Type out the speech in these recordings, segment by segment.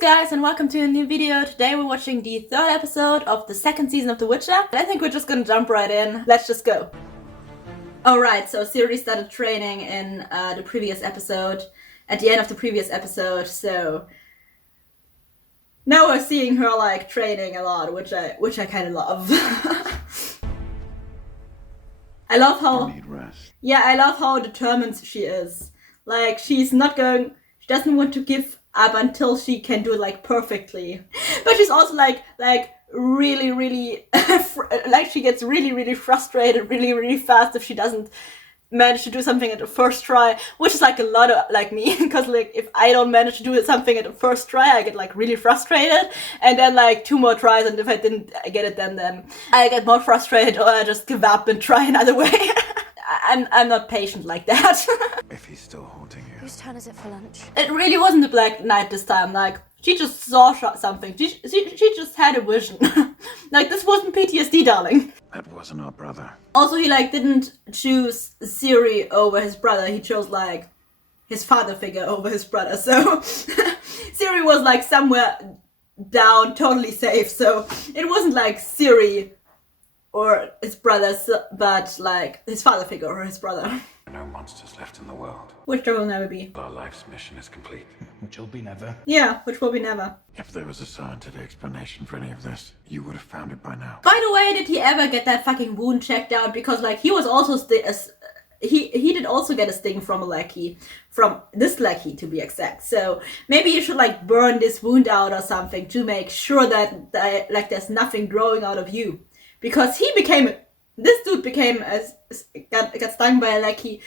guys and welcome to a new video. Today we're watching the third episode of the second season of The Witcher. And I think we're just gonna jump right in. Let's just go. Alright, so Ciri started training in the previous episode, at the end of the previous episode, so now we're seeing her like training a lot, which I kind of love. I love how I love how determined she is. Like she doesn't want to give up until she can do it like perfectly, but she's also like really like she gets really frustrated really fast if she doesn't manage to do something at the first try, which is like a lot of like me, because like if I don't manage to do something at the first try I get like really frustrated, and then like 2 more tries, and if I didn't get it then I get more frustrated, or I just give up and try another way. I'm not patient like that. If he's still haunting you. Whose turn is it for lunch? It really wasn't the Black Knight this time. Like she just saw something. She just had a vision. Like this wasn't PTSD, darling. That wasn't our brother. Also, he like didn't choose Ciri over his brother. He chose like his father figure over his brother. So Ciri was like somewhere down, totally safe. So it wasn't like Ciri or his brother, but like his father figure or his brother. No monsters left in the world. Which there will never be. Our life's mission is complete. Which will be never. Yeah, which will be never. If there was a scientific explanation for any of this, you would have found it by now. By the way, did he ever get that fucking wound checked out? Because like he was also he did also get a sting from a lackey, from this lackey to be exact. So maybe you should like burn this wound out or something to make sure that like there's nothing growing out of you. Because this dude got stung by a lackey,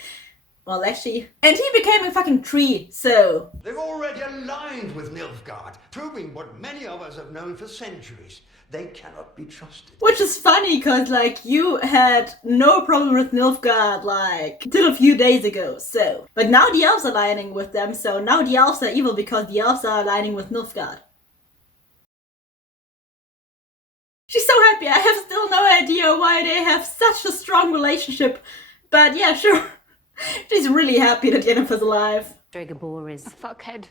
well, lashy, and he became a fucking tree, so. They've already aligned with Nilfgaard, proving what many of us have known for centuries. They cannot be trusted. Which is funny, cause like you had no problem with Nilfgaard like till a few days ago, so. But now the elves are aligning with them, so now the elves are evil because the elves are aligning with Nilfgaard. She's so happy. I have still no idea why they have such a strong relationship. But yeah, sure. She's really happy that Yennefer's alive. Stregebor is a fuckhead.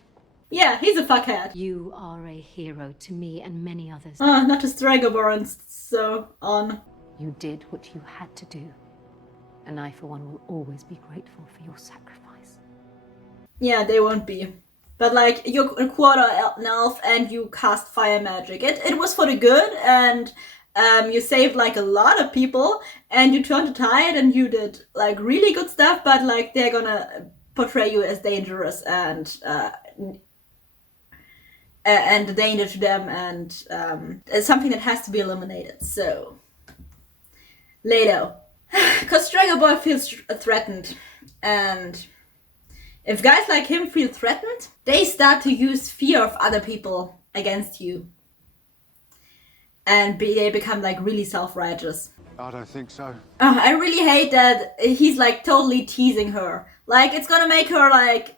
Yeah, he's a fuckhead. You are a hero to me and many others. Not to Stregebor and so on. You did what you had to do. And I, for one, will always be grateful for your sacrifice. Yeah, they won't be. But like, you're a quarter elf and you cast fire magic. It was for the good, and you saved like a lot of people, and you turned the tide and you did like really good stuff, but like they're gonna portray you as dangerous and a danger to them, and it's something that has to be eliminated. So, later. Because Stregebor feels threatened, and if guys like him feel threatened, they start to use fear of other people against you. And they become like really self-righteous. I don't think so. I really hate that he's like totally teasing her. Like it's gonna make her like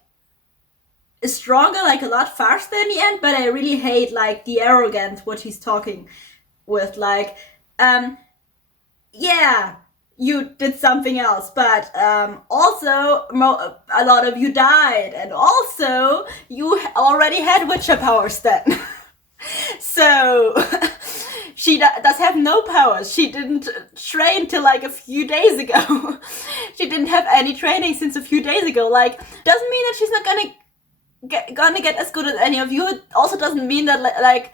stronger, like a lot faster in the end, but I really hate like the arrogance what he's talking with. Like, yeah, you did something else, but also a lot of you died, and also you already had Witcher powers then. So she does have no powers. She didn't train till like a few days ago. She didn't have any training since a few days ago. Like, doesn't mean that she's not gonna get as good as any of you. It also doesn't mean that like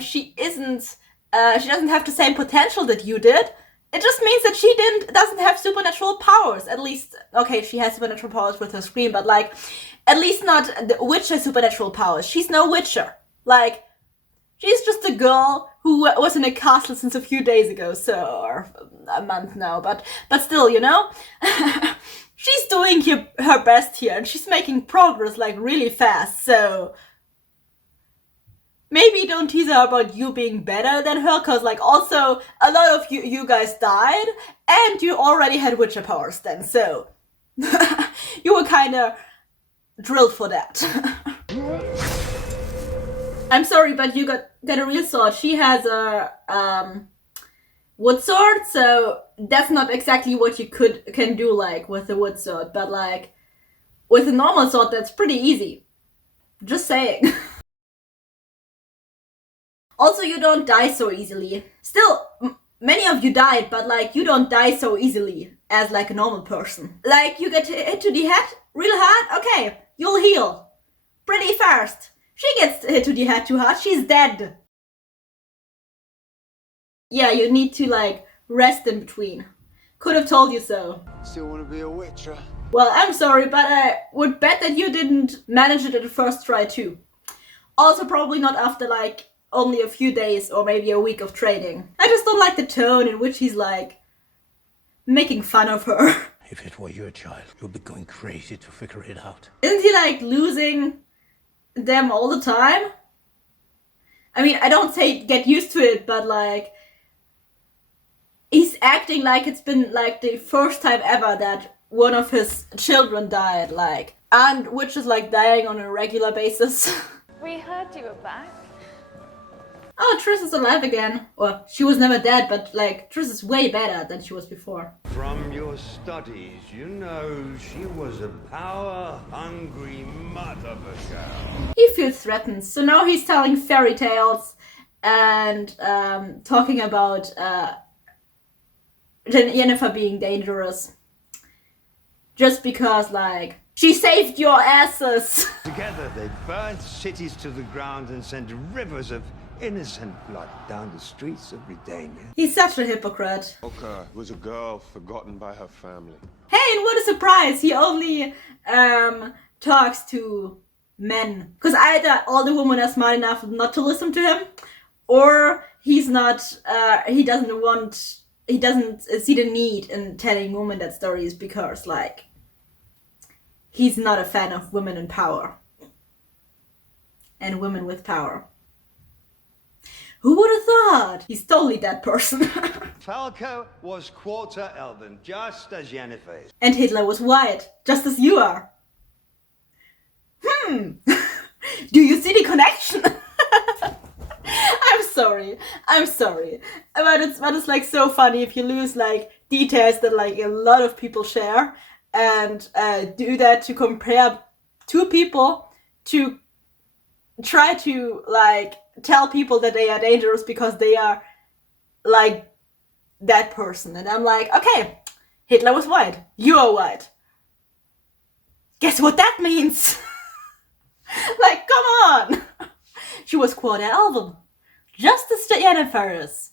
she doesn't have the same potential that you did. It just means that she doesn't have supernatural powers. At least, okay, she has supernatural powers with her scream, but like, at least not the Witcher supernatural powers. She's no Witcher. Like, she's just a girl who was in a castle since a few days ago, so, or a month now, but still, you know? She's doing her best here, and she's making progress like really fast, so maybe don't tease her about you being better than her, cause like also a lot of you guys died, and you already had Witcher powers then, so you were kinda drilled for that. I'm sorry, but you got a real sword. She has a wood sword, so that's not exactly what you can do like with a wood sword, but like with a normal sword that's pretty easy. Just saying. Also, you don't die so easily. Still, many of you died, but like you don't die so easily as like a normal person. Like you get hit to the head real hard, okay, you'll heal pretty fast. She gets hit to the head too hard, she's dead. Yeah, you need to like rest in between. Could have told you so. Still want to be a witcher? Well, I'm sorry, but I would bet that you didn't manage it at the first try too. Also, probably not after like only a few days or maybe a week of training. I just don't like the tone in which he's like making fun of her. If it were your child, you'd be going crazy to figure it out. Isn't he like losing them all the time? I mean, I don't say get used to it, but like he's acting like it's been like the first time ever that one of his children died, like, and which is like dying on a regular basis. We heard you were back. Oh, Triss is alive again. Well, she was never dead, but like Triss is way better than she was before. From your studies, you know she was a power-hungry mother of a girl. He feels threatened, so now he's telling fairy tales and talking about Yennefer being dangerous. Just because, like, she saved your asses! Together they burned cities to the ground and sent rivers of innocent blood down the streets of Redania. He's such a hypocrite. Oka was a girl forgotten by her family. Hey, and what a surprise! He only talks to men. Because either all the women are smart enough not to listen to him, or he's not, he doesn't see the need in telling women that stories because, like, he's not a fan of women in power. And women with power. Who would have thought? He's totally that person. Falco was quarter elven, just as Yennefer is. And Hitler was white, just as you are. Do you see the connection? I'm sorry. But it's like so funny if you lose like details that like a lot of people share and do that to compare two people to try to like tell people that they are dangerous because they are like that person. And I'm like, okay, Hitler was white. You are white. Guess what that means? Like, come on. She was quarter elven. Just as Yennefer is.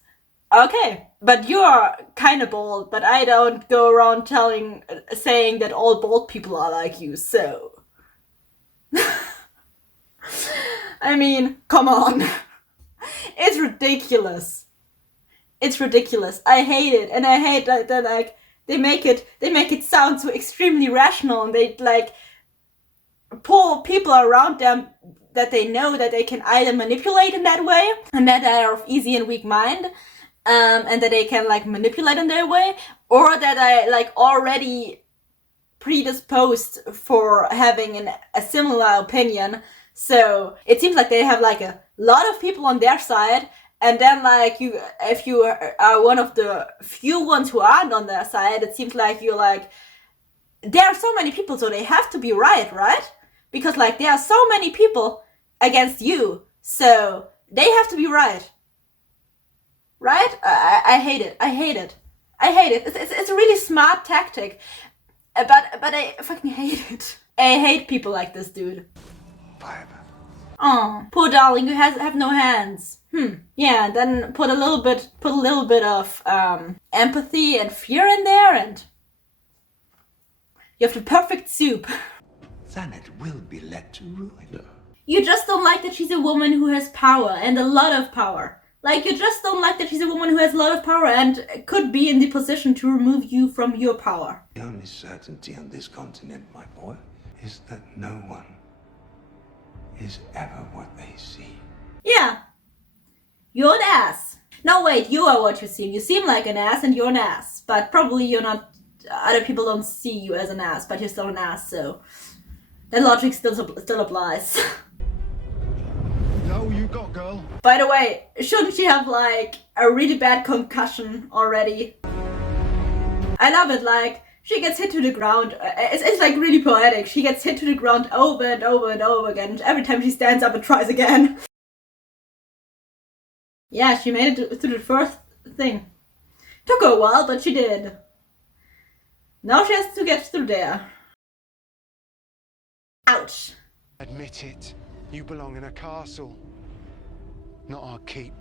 Okay, but you're kind of bald, but I don't go around saying that all bald people are like you, so... I mean, come on. It's ridiculous. It's ridiculous. I hate it, and I hate that like they make it sound so extremely rational, and they like pull people around them that they know that they can either manipulate in that way, and that they are of easy and weak mind, and that they can like manipulate in their way, or that I like already predisposed for having a similar opinion. So it seems like they have like a lot of people on their side, and then like if you are one of the few ones who aren't on their side, it seems like you're like, there are so many people, so they have to be right? Because like there are so many people against you, so they have to be right. Right? I hate it. It's a really smart tactic, but I fucking hate it. I hate people like this dude. Oh, poor darling, you have no hands. Yeah, then put a little bit of empathy and fear in there, and you have the perfect soup. Thanet will be led to ruin. No. You just don't like that she's a woman who has power, and a lot of power. Like, you just don't like that she's a woman who has a lot of power and could be in the position to remove you from your power. The only certainty on this continent, my boy, is that no one is ever what they see. Yeah. You're an ass. No, wait, you are what you seem. You seem like an ass and you're an ass. But probably you're not... Other people don't see you as an ass, but you're still an ass, so... That logic still applies. No, you got, girl. By the way, shouldn't she have, like, a really bad concussion already? I love it, like, she gets hit to the ground. It's like, really poetic. She gets hit to the ground over and over and over again. Every time she stands up and tries again. Yeah, she made it through the first thing. Took her a while, but she did. Now she has to get through there. Ouch. Admit it. You belong in a castle, not our keep.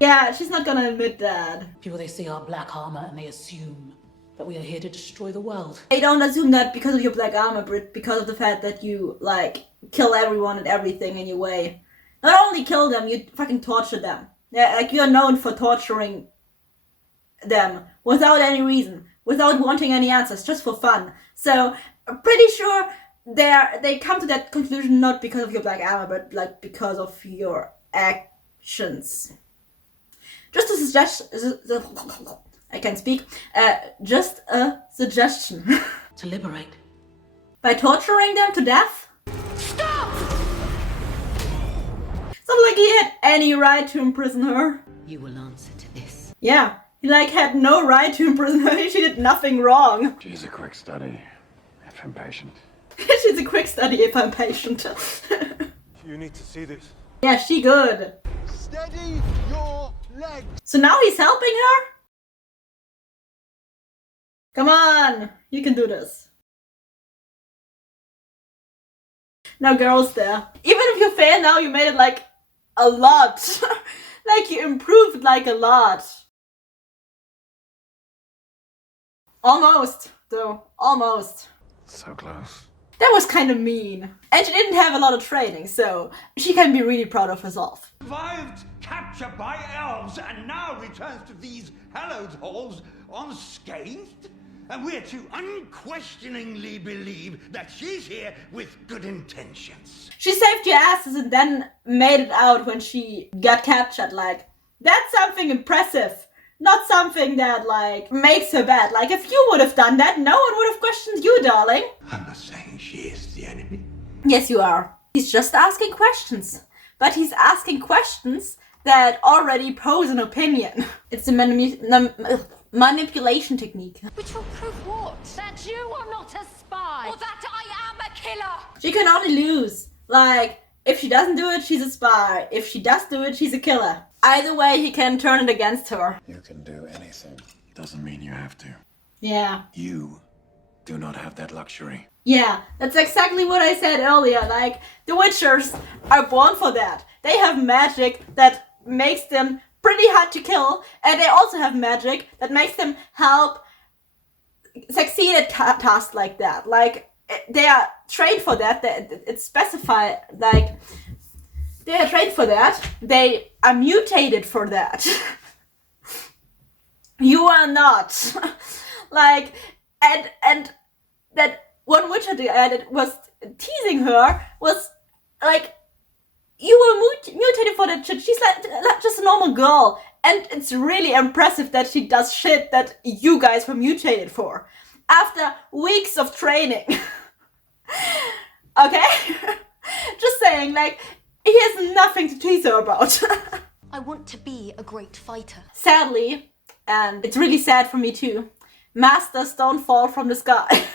Yeah, she's not gonna admit that. People, they see our black armor and they assume that we are here to destroy the world. They don't assume that because of your black armor, but because of the fact that you, like, kill everyone and everything in your way. Not only kill them, you fucking torture them. Yeah, like, you're known for torturing them without any reason, without wanting any answers, just for fun. So, I'm pretty sure they come to that conclusion not because of your black armor, but, like, because of your actions. Just a suggestion. I can't speak. Just a suggestion. To liberate. By torturing them to death? Stop! It's not like he had any right to imprison her. You will answer to this. Yeah, he like had no right to imprison her. She did nothing wrong. She's a quick study, if impatient. She's a quick study if I'm patient. You need to see this. Yeah, she good. Steady your legs. So now he's helping her? Come on, you can do this. Now girl's there. Even if you fail now, you made it like a lot. Like you improved like a lot. Almost, though. Almost. So close. That was kind of mean. And she didn't have a lot of training, so she can be really proud of herself. Survived capture by elves and now returns to these hallowed halls unscathed? And we're to unquestioningly believe that she's here with good intentions. She saved your asses and then made it out when she got captured. Like, that's something impressive. Not something that, like, makes her bad. Like, if you would have done that, no one would have questioned you, darling. I'm not saying she is the enemy. Yes, you are. He's just asking questions. But he's asking questions that already pose an opinion. It's a manipulation technique. Which will prove what? That you are not a spy. Or that I am a killer. She can only lose. Like, if she doesn't do it, she's a spy. If she does do it, she's a killer. Either way, he can turn it against her. You can do anything. Doesn't mean you have to. Yeah. You do not have that luxury. Yeah, that's exactly what I said earlier. Like, the Witchers are born for that. They have magic that makes them pretty hard to kill, and they also have magic that makes them help succeed at tasks like that. Like, they are trained for that. It's specified, like, they are trained for that. They are mutated for that. You are not. Like, and that one Witcher that was teasing her was like, you were mutated for that shit. She's like just a normal girl. And it's really impressive that she does shit that you guys were mutated for. After weeks of training. Okay? Just saying, like, he has nothing to tease her about. I want to be a great fighter. Sadly, and it's really sad for me too, masters don't fall from the sky.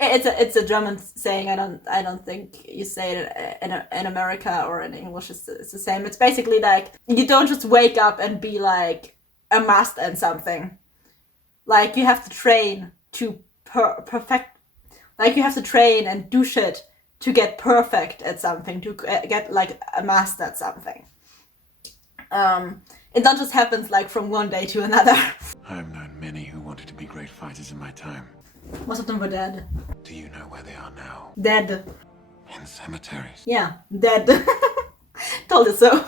It's a German saying. I don't think you say it in America or in English. It's the same. It's basically like, you don't just wake up and be like a master in something. Like, you have to train to perfect. Like, you have to train and do shit to get perfect at something, to get like a master at something. It not just happens like from one day to another. I have known many who wanted to be great fighters in my time. Most of them were dead. Do you know where they are now? Dead. In cemeteries. Yeah, dead. Told you so.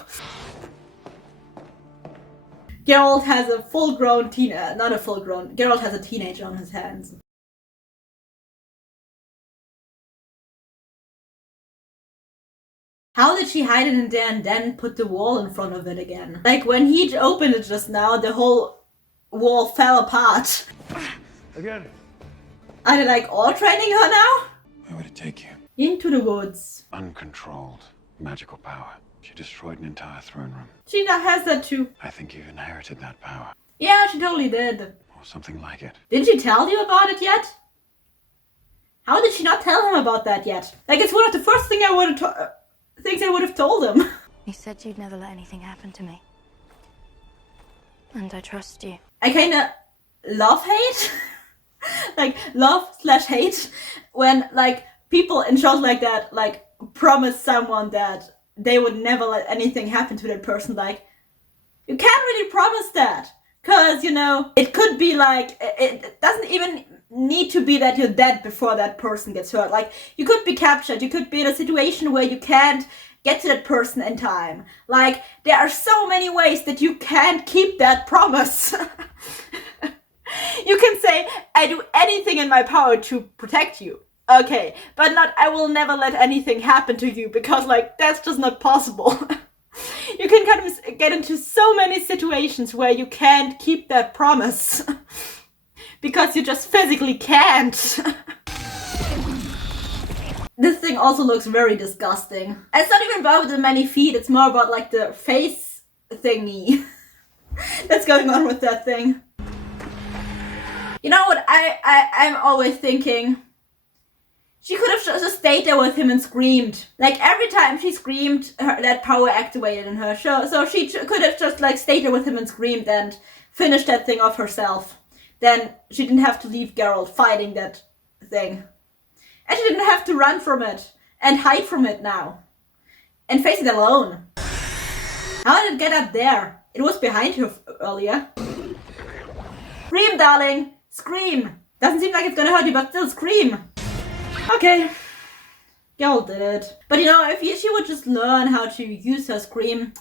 Geralt has a full-grown Geralt has a teenager on his hands. How did she hide it in there and then put the wall in front of it again? Like, when he opened it just now, the whole wall fell apart. Again. Are they like all training her now? Where would it take you? Into the woods. Uncontrolled magical power. She destroyed an entire throne room. She now has that too. I think you've inherited that power. Yeah, she totally did. Or something like it. Didn't she tell you about it yet? How did she not tell him about that yet? Like, it's one of the first things I would have told him. You said you'd never let anything happen to me. And I trust you. I kinda love-hate, like love/hate, when like people in shows like that like promise someone that they would never let anything happen to that person. Like, you can't really promise that, because you know it could be like it doesn't even need to be that you're dead before that person gets hurt. Like, you could be captured, you could be in a situation where you can't get to that person in time. Like, there are so many ways that you can't keep that promise. You can say, I do anything in my power to protect you. Okay, but not, I will never let anything happen to you, because like, that's just not possible. You can kind of get into so many situations where you can't keep that promise. Because you just physically can't. This thing also looks very disgusting. It's not even about the many feet, it's more about like the face thingy that's going on with that thing. You know what I'm always thinking? She could have just stayed there with him and screamed. Like, every time she screamed, that power activated in her. So she could have just like stayed there with him and screamed and finished that thing off herself. Then she didn't have to leave Geralt fighting that thing. And she didn't have to run from it and hide from it now. And face it alone. How did it get up there? It was behind her earlier. Scream, darling! Scream! Doesn't seem like it's gonna hurt you, but still scream! Okay. Geralt did it. But you know, if she would just learn how to use her scream,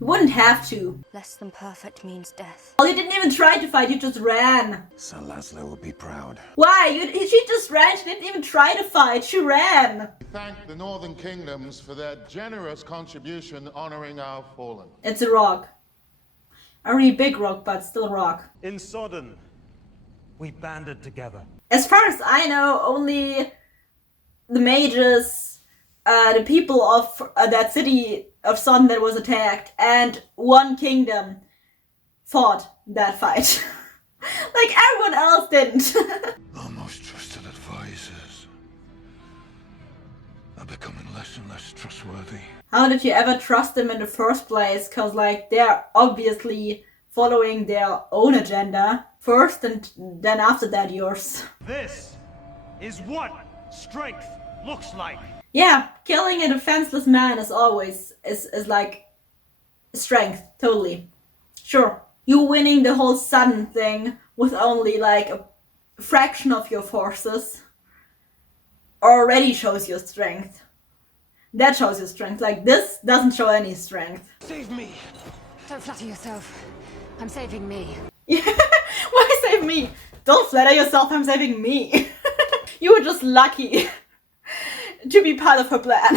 you wouldn't have to. Less than perfect means death. Well, you didn't even try to fight, you just ran. Sir Laszlo would be proud. Why? She just ran, she didn't even try to fight, she ran. We thank the Northern Kingdoms for their generous contribution honoring our fallen. It's a rock. A really big rock, but still a rock. In Sodden, we banded together. As far as I know, only the mages, the people of that city of Sodden that was attacked, and one kingdom fought that fight. Like, everyone else didn't. Our most trusted advisors are becoming less and less trustworthy. How did you ever trust them in the first place? Because, like, they're obviously following their own agenda first, and then after that yours. This is what strength looks like. Yeah, killing a defenseless man is always is like strength, totally. Sure, you winning the whole sudden thing with only like a fraction of your forces already shows your strength. That shows your strength. Like, this doesn't show any strength. Save me! Don't flatter yourself. I'm saving me. Yeah, why save me? Don't flatter yourself, I'm saving me. You were just lucky to be part of her plan.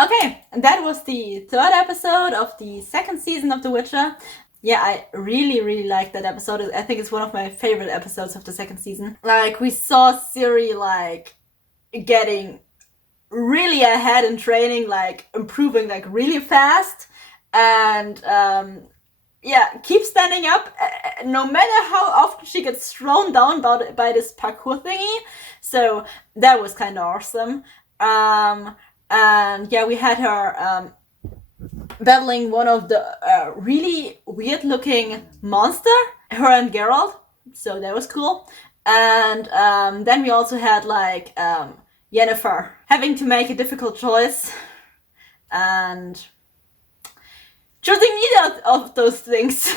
Okay, and that was the third episode of the second season of The Witcher. Yeah, I really liked that episode. I think it's one of my favorite episodes of the second season. Like, we saw Ciri, like, getting really ahead in training, like, improving, like, really fast. And, yeah, keep standing up, no matter how often she gets thrown down by this parkour thingy. So, that was kind of awesome. And, yeah, we had her, battling one of the really weird-looking monster, her and Geralt, so that was cool. And then we also had, like, Yennefer having to make a difficult choice, and choosing neither of those things,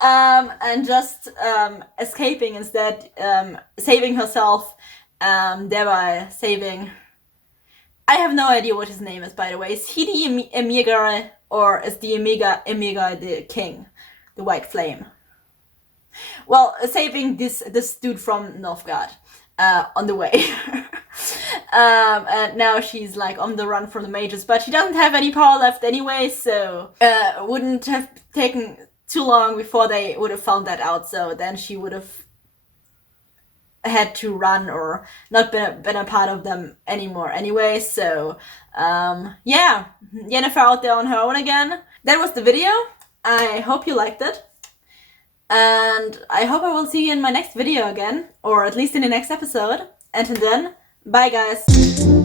and just escaping instead, saving herself, thereby saving... I have no idea what his name is, by the way. Is he the Emir, or is the Emir the king? The White Flame. Well, saving this dude from Nilfgaard on the way. And now she's like on the run from the mages, but she doesn't have any power left anyway, so wouldn't have taken too long before they would have found that out, so then she would have had to run or not been a part of them anymore anyway. So yeah, Yennefer out there on her own again. That was the video. I hope you liked it, and I hope I will see you in my next video again, or at least in the next episode. Until then, bye guys.